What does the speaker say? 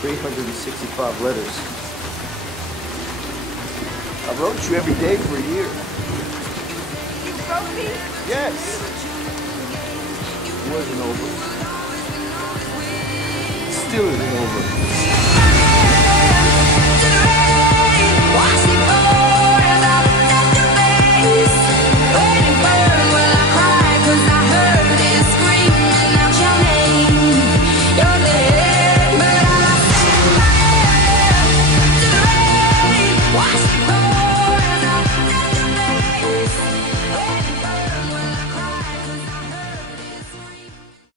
365 letters. I wrote you every day for a year. You wrote me? Yes. It wasn't over. It still isn't over.